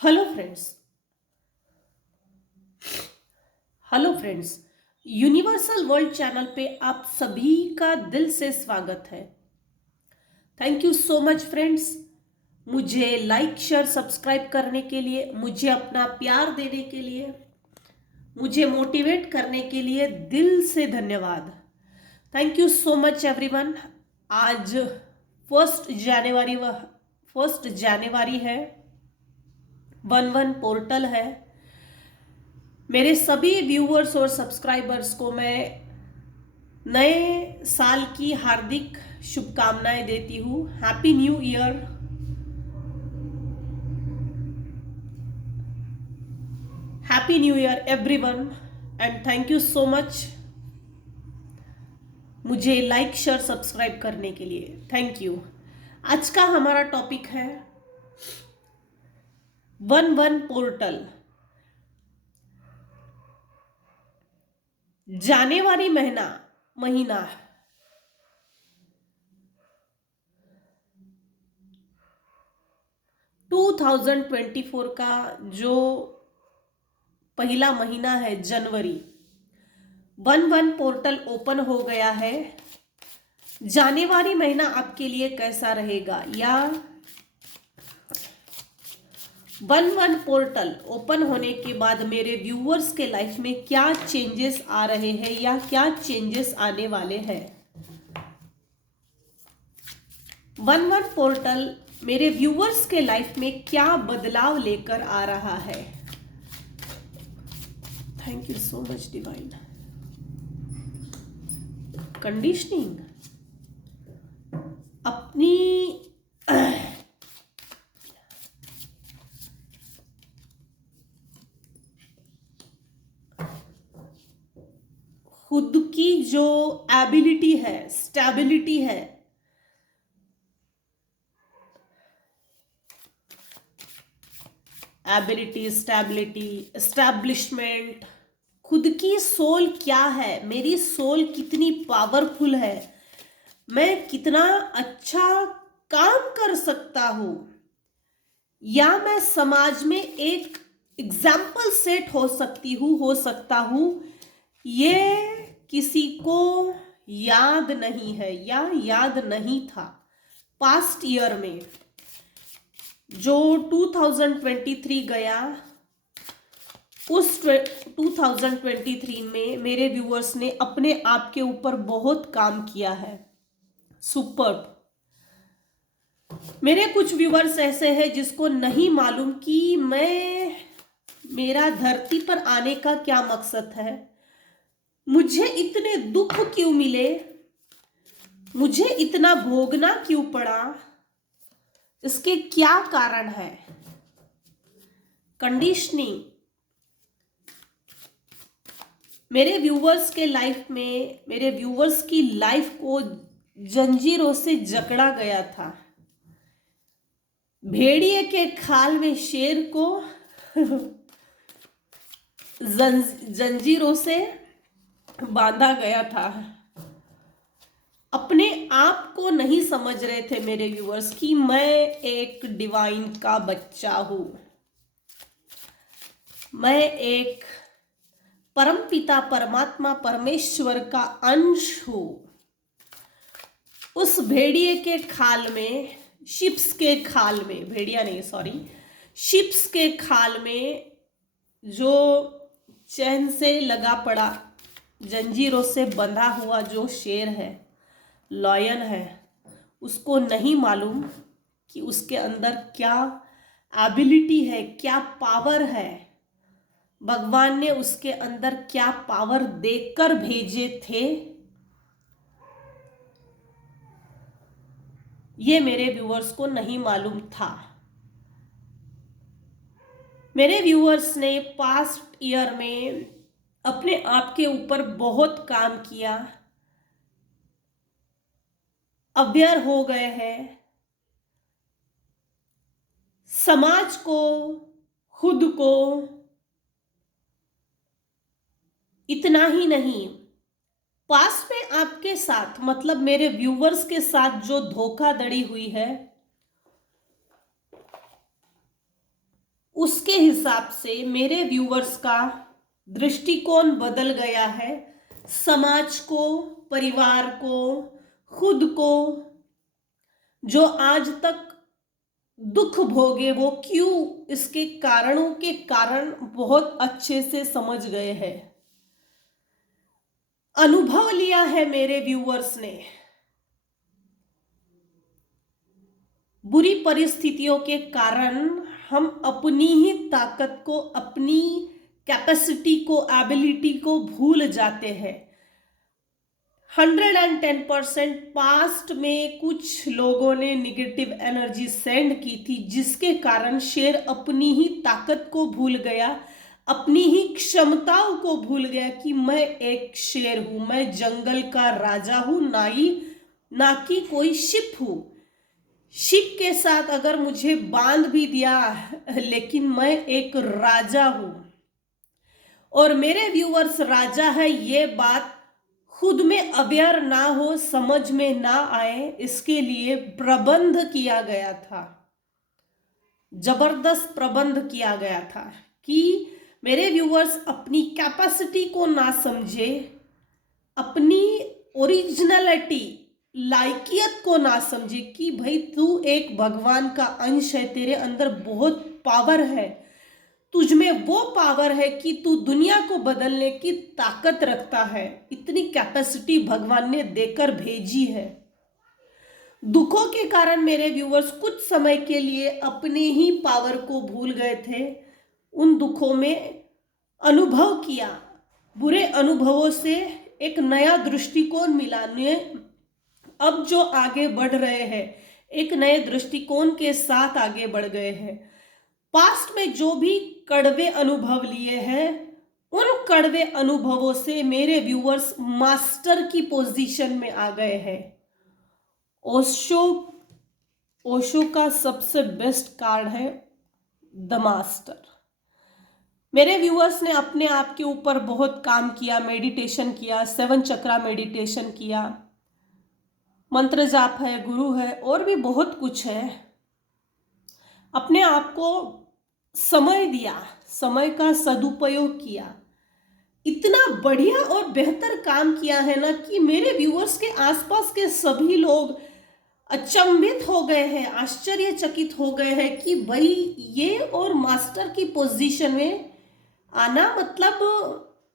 Hello friends. Hello friends. Universal world channel पे आप सभी का दिल से स्वागत है। Thank you so much friends. मुझे लाइक शेयर सब्सक्राइब करने के लिए, मुझे अपना प्यार देने के लिए, मुझे मोटिवेट करने के लिए दिल से धन्यवाद। Thank you so much everyone. आज फर्स्ट जनवरी है। 1-1 पोर्टल है। मेरे सभी व्यूअर्स और सब्सक्राइबर्स को मैं नए साल की हार्दिक शुभकामनाएं देती हूँ। Happy new year. Happy new year everyone and thank you so much मुझे लाइक शेयर सब्सक्राइब करने के लिए। Thank you. आज का हमारा टॉपिक है 1-1 पोर्टल। जनवरी महीना 2024 का जो पहला महीना है जनवरी, 1-1 पोर्टल ओपन हो गया है। जनवरी महीना आपके लिए कैसा रहेगा, या 1-1 पोर्टल ओपन होने के बाद मेरे व्यूअर्स के लाइफ में क्या चेंजेस आ रहे हैं या क्या चेंजेस आने वाले हैं। 1-1 पोर्टल मेरे व्यूअर्स के लाइफ में क्या बदलाव लेकर आ रहा है। Thank you so much divine. Conditioning अपनी खुद की जो एबिलिटी है, स्टेबिलिटी है, स्टेबिलिटी, एस्टैब्लिशमेंट, खुद की सोल क्या है, मेरी सोल कितनी पावरफुल है, मैं कितना अच्छा काम कर सकता हूं, या मैं समाज में एक एग्जाम्पल सेट हो सकता हूं, ये किसी को याद नहीं है या याद नहीं था। पास्ट ईयर में जो 2023 गया, उस 2023 में मेरे व्यूअर्स ने अपने आप के ऊपर बहुत काम किया है। सुपर। मेरे कुछ व्यूअर्स ऐसे हैं जिसको नहीं मालूम कि मेरा धरती पर आने का क्या मकसद है, मुझे इतने दुख क्यों मिले, मुझे इतना भोगना क्यों पड़ा, इसके क्या कारण है। कंडीशनिंग मेरे व्यूवर्स के लाइफ में, मेरे व्यूवर्स की लाइफ को जंजीरों से जकड़ा गया था। भेड़िए के खाल में शेर को जंजीरों से बांधा गया था। अपने आप को नहीं समझ रहे थे मेरे व्यूअर्स कि मैं एक डिवाइन का बच्चा हूं, मैं एक परमपिता परमात्मा परमेश्वर का अंश हूं। उस भेड़िए के खाल में, शिप्स के खाल में, भेड़िया नहीं सॉरी, शिप्स के खाल में जो चैन से लगा पड़ा, जंजीरों से बंधा हुआ जो शेर है, लॉयन है, उसको नहीं मालूम कि उसके अंदर क्या एबिलिटी है, क्या पावर है। भगवान ने उसके अंदर क्या पावर देकर भेजे थे, ये मेरे व्यूअर्स को नहीं मालूम था। मेरे व्यूअर्स ने पास्ट ईयर में अपने आप के ऊपर बहुत काम किया, अवेयर हो गए हैं। समाज को, खुद को, इतना ही नहीं, पास्ट में आपके साथ, मतलब मेरे व्यूअर्स के साथ जो धोखाधड़ी हुई है, उसके हिसाब से मेरे व्यूअर्स का दृष्टिकोण बदल गया है। समाज को, परिवार को, खुद को, जो आज तक दुख भोगे वो क्यों, इसके कारणों के कारण बहुत अच्छे से समझ गए हैं। अनुभव लिया है मेरे व्यूअर्स ने। बुरी परिस्थितियों के कारण हम अपनी ही ताकत को, अपनी कैपेसिटी को, एबिलिटी को भूल जाते हैं। 110% पास्ट में कुछ लोगों ने निगेटिव एनर्जी सेंड की थी, जिसके कारण शेर अपनी ही ताकत को भूल गया, अपनी ही क्षमताओं को भूल गया कि मैं एक शेर हूं, मैं जंगल का राजा हूं, ना कि कोई शिप हूं। शिप के साथ अगर मुझे बांध भी दिया, लेकिन मैं एक राजा हूं। और मेरे व्यूअर्स राजा है, ये बात खुद में अवेयर ना हो, समझ में ना आए, इसके लिए प्रबंध किया गया था, जबरदस्त प्रबंध किया गया था कि मेरे व्यूअर्स अपनी कैपेसिटी को ना समझे, अपनी ओरिजिनलिटी, लायकियत को ना समझे कि भाई तू एक भगवान का अंश है, तेरे अंदर बहुत पावर है, तुझ में वो पावर है कि तू दुनिया को बदलने की ताकत रखता है। इतनी कैपेसिटी भगवान ने देकर भेजी है। दुखों के कारण मेरे व्यूअर्स कुछ समय के लिए अपने ही पावर को भूल गए थे। उन दुखों में अनुभव किया, बुरे अनुभवों से एक नया दृष्टिकोण मिला। अब जो आगे बढ़ रहे हैं, एक नए दृष्टिकोण के साथ आगे बढ़ गए हैं। पास्ट में जो भी कड़वे अनुभव लिए हैं, उन कड़वे अनुभवों से मेरे व्यूअर्स मास्टर की पोजीशन में आ गए हैं। ओशो का सबसे बेस्ट कार्ड है द मास्टर। मेरे व्यूअर्स ने अपने आप के ऊपर बहुत काम किया, मेडिटेशन किया, 7 चक्रा मेडिटेशन किया, मंत्र जाप है, गुरु है, और भी बहुत कुछ है। अपने आप को समय दिया, समय का सदुपयोग किया, इतना बढ़िया और बेहतर काम किया है ना कि मेरे व्यूअर्स के आसपास के सभी लोग अचंभित हो गए हैं, आश्चर्यचकित हो गए हैं कि भाई ये और मास्टर की पोजीशन में आना मतलब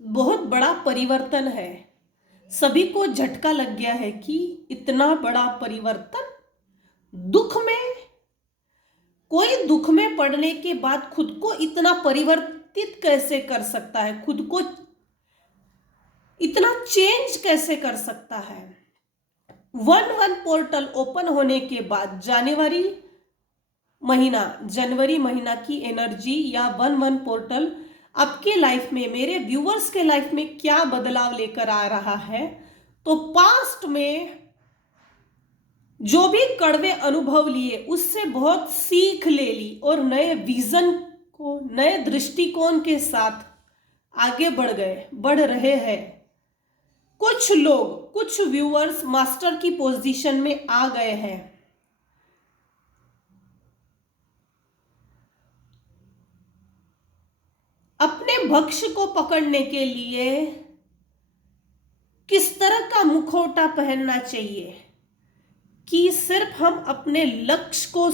बहुत बड़ा परिवर्तन है। सभी को झटका लग गया है कि इतना बड़ा परिवर्तन, कोई दुख में पड़ने के बाद खुद को इतना परिवर्तित कैसे कर सकता है, खुद को इतना चेंज कैसे कर सकता है। 1-1 पोर्टल ओपन होने के बाद जनवरी महीना की एनर्जी या 1-1 पोर्टल आपके लाइफ में, मेरे व्यूअर्स के लाइफ में क्या बदलाव लेकर आ रहा है। तो पास्ट में जो भी कड़वे अनुभव लिए उससे बहुत सीख ले ली और नए विजन को, नए दृष्टिकोण के साथ आगे बढ़ रहे हैं। कुछ लोग, कुछ व्यूअर्स मास्टर की पोजीशन में आ गए हैं। अपने भक्ष्य को पकड़ने के लिए किस तरह का मुखौटा पहनना चाहिए कि सिर्फ हम अपने लक्ष्य को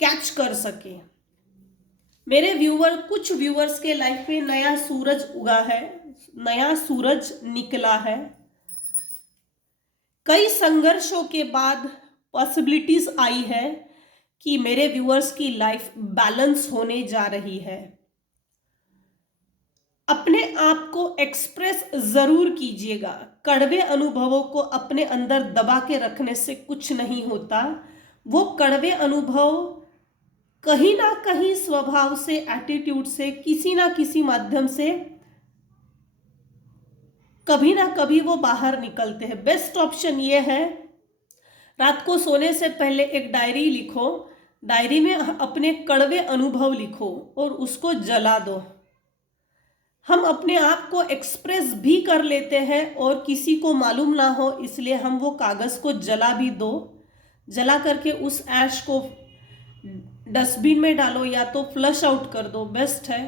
कैच कर सके। मेरे कुछ व्यूअर्स के लाइफ में नया सूरज उगा है, नया सूरज निकला है। कई संघर्षों के बाद पॉसिबिलिटीज आई है कि मेरे व्यूअर्स की लाइफ बैलेंस होने जा रही है। अपने आप को एक्सप्रेस जरूर कीजिएगा। कड़वे अनुभवों को अपने अंदर दबा के रखने से कुछ नहीं होता। वो कड़वे अनुभव कहीं ना कहीं स्वभाव से, एटीट्यूड से, किसी ना किसी माध्यम से कभी ना कभी वो बाहर निकलते हैं। बेस्ट ऑप्शन ये है, रात को सोने से पहले एक डायरी लिखो, डायरी में अपने कड़वे अनुभव लिखो और उसको जला दो। हम अपने आप को एक्सप्रेस भी कर लेते हैं और किसी को मालूम ना हो, इसलिए हम वो कागज को जला भी दो। जला करके उस ऐश को डस्टबिन में डालो या तो फ्लश आउट कर दो, बेस्ट है।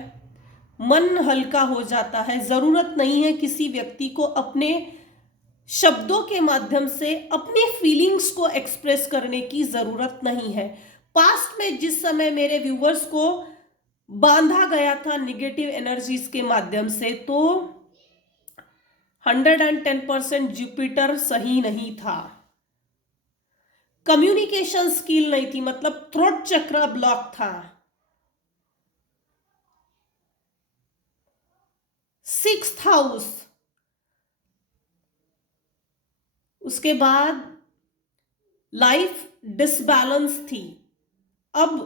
मन हल्का हो जाता है। जरूरत नहीं है किसी व्यक्ति को अपने शब्दों के माध्यम से अपनी फीलिंग्स को एक्सप्रेस करने की जरूरत नहीं है। पास्ट में जिस समय मेरे व्यूवर्स को बांधा गया था निगेटिव एनर्जीज के माध्यम से, तो 110% जुपिटर सही नहीं था। कम्युनिकेशन स्किल नहीं थी, मतलब थ्रोट चक्र ब्लॉक था। 6th हाउस, उसके बाद लाइफ डिसबैलेंस थी। अब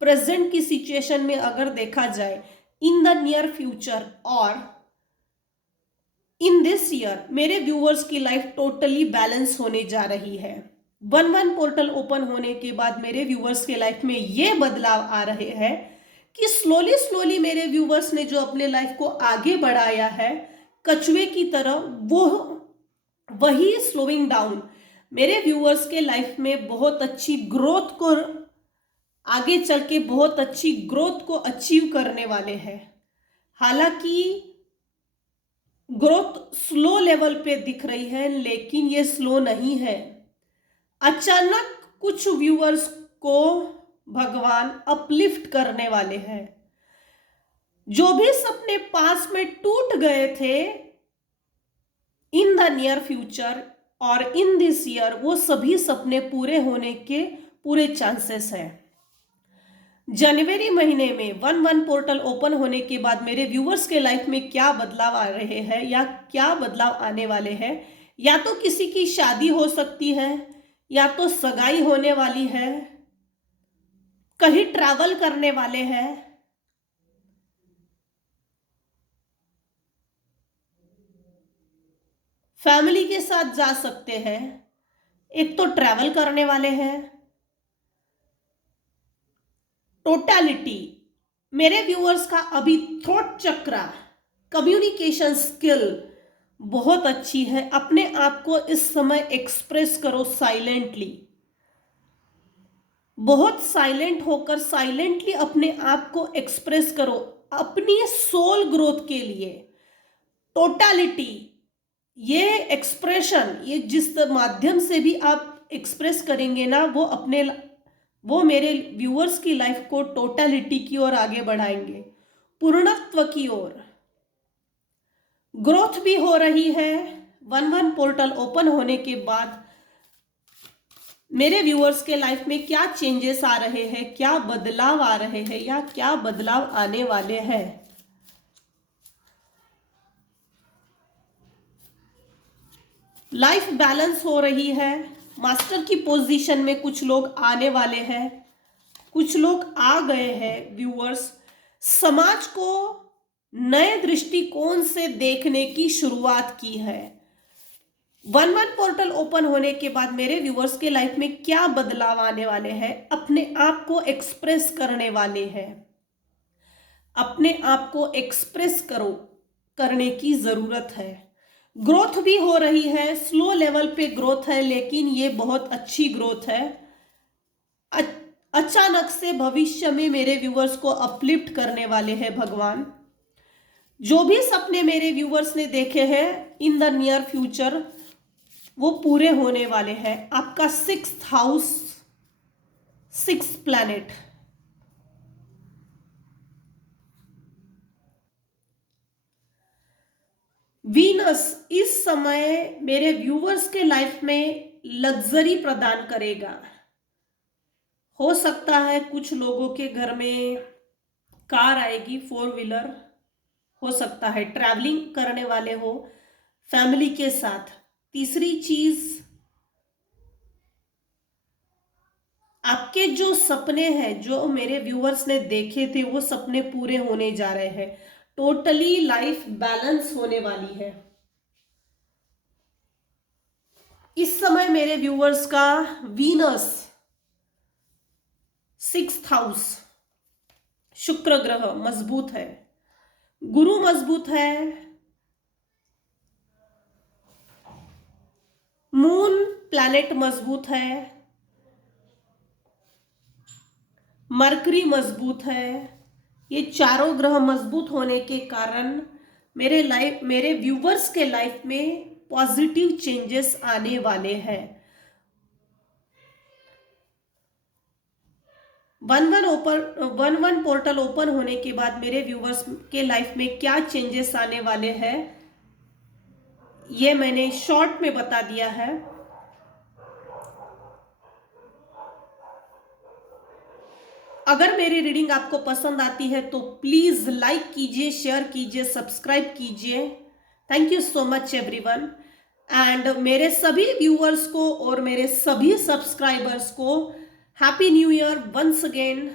प्रेजेंट की सिचुएशन में अगर देखा जाए, इन द नियर फ्यूचर और इन दिस ईयर मेरे व्यूअर्स की लाइफ टोटली बैलेंस होने जा रही है। 1-1 पोर्टल ओपन होने के बाद मेरे व्यूअर्स के लाइफ में ये बदलाव आ रहे हैं कि स्लोली स्लोली मेरे व्यूअर्स ने जो अपने लाइफ को आगे बढ़ाया है कछुए की तरह, वो वही स्लोइंग डाउन मेरे व्यूअर्स के लाइफ में बहुत अच्छी ग्रोथ को, आगे चल के बहुत अच्छी ग्रोथ को अचीव करने वाले हैं। हालांकि ग्रोथ स्लो लेवल पे दिख रही है, लेकिन ये स्लो नहीं है। अचानक कुछ व्यूअर्स को भगवान अपलिफ्ट करने वाले हैं। जो भी सपने पास में टूट गए थे, इन द नियर फ्यूचर और इन दिस ईयर वो सभी सपने पूरे होने के पूरे चांसेस हैं। जनवरी महीने में 1-1 पोर्टल ओपन होने के बाद मेरे व्यूअर्स के लाइफ में क्या बदलाव आ रहे हैं या क्या बदलाव आने वाले हैं, या तो किसी की शादी हो सकती है, या तो सगाई होने वाली है, कहीं ट्रैवल करने वाले हैं, फैमिली के साथ जा सकते हैं, एक तो ट्रैवल करने वाले हैं। टोटलिटी मेरे व्यूअर्स का अभी थॉट चक्र, कम्युनिकेशन स्किल बहुत अच्छी है। अपने आप को इस समय एक्सप्रेस करो साइलेंटली, बहुत साइलेंट होकर साइलेंटली अपने आप को एक्सप्रेस करो अपनी सोल ग्रोथ के लिए। टोटलिटी, ये एक्सप्रेशन, ये जिस माध्यम से भी आप एक्सप्रेस करेंगे ना, वो मेरे व्यूअर्स की लाइफ को टोटलिटी की ओर आगे बढ़ाएंगे, पूर्णत्व की ओर। ग्रोथ भी हो रही है। 1-1 पोर्टल ओपन होने के बाद मेरे व्यूअर्स के लाइफ में क्या चेंजेस आ रहे हैं, क्या बदलाव आ रहे हैं या क्या बदलाव आने वाले हैं। लाइफ बैलेंस हो रही है। मास्टर की पोजीशन में कुछ लोग आने वाले हैं, कुछ लोग आ गए हैं। व्यूअर्स समाज को नए दृष्टिकोण से देखने की शुरुआत की है। 1-1 पोर्टल ओपन होने के बाद मेरे व्यूअर्स के लाइफ में क्या बदलाव आने वाले हैं, अपने आप को एक्सप्रेस करने वाले हैं। अपने आप को एक्सप्रेस करो, करने की जरूरत है। ग्रोथ भी हो रही है, स्लो लेवल पे ग्रोथ है, लेकिन ये बहुत अच्छी ग्रोथ है। अचानक से भविष्य में मेरे व्यूअर्स को अपलिफ्ट करने वाले हैं भगवान। जो भी सपने मेरे व्यूअर्स ने देखे हैं इन द नियर फ्यूचर, वो पूरे होने वाले हैं। आपका 6th house, 6th planet, Venus इस समय मेरे व्यूअर्स के लाइफ में लग्जरी प्रदान करेगा। हो सकता है कुछ लोगों के घर में कार आएगी, 4 व्हीलर, हो सकता है ट्रैवलिंग करने वाले हो फैमिली के साथ। तीसरी चीज, आपके जो सपने हैं, जो मेरे व्यूअर्स ने देखे थे, वो सपने पूरे होने जा रहे हैं। टोटली लाइफ बैलेंस होने वाली है। इस समय मेरे व्यूअर्स का वीनस 6th हाउस, शुक्र ग्रह मजबूत है, गुरु मजबूत है, मून प्लैनेट मजबूत है, मरकरी मजबूत है। ये चारों ग्रह मजबूत होने के कारण मेरे व्यूवर्स के लाइफ में पॉजिटिव चेंजेस आने वाले हैं। 11 पोर्टल ओपन होने के बाद मेरे व्यूवर्स के लाइफ में क्या चेंजेस आने वाले हैं, ये मैंने शॉर्ट में बता दिया है। अगर मेरी रीडिंग आपको पसंद आती है तो प्लीज लाइक कीजिए, शेयर कीजिए, सब्सक्राइब कीजिए। Thank you so much everyone. And मेरे सभी व्यूअर्स को और मेरे सभी सब्सक्राइबर्स को happy new year once again.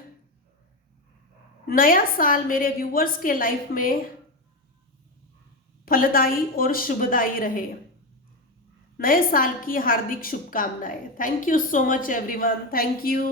नया साल मेरे व्यूअर्स के लाइफ में फलदायी और शुभदायी रहे। नए साल की हार्दिक शुभकामनाएं। Thank you so much everyone. Thank you.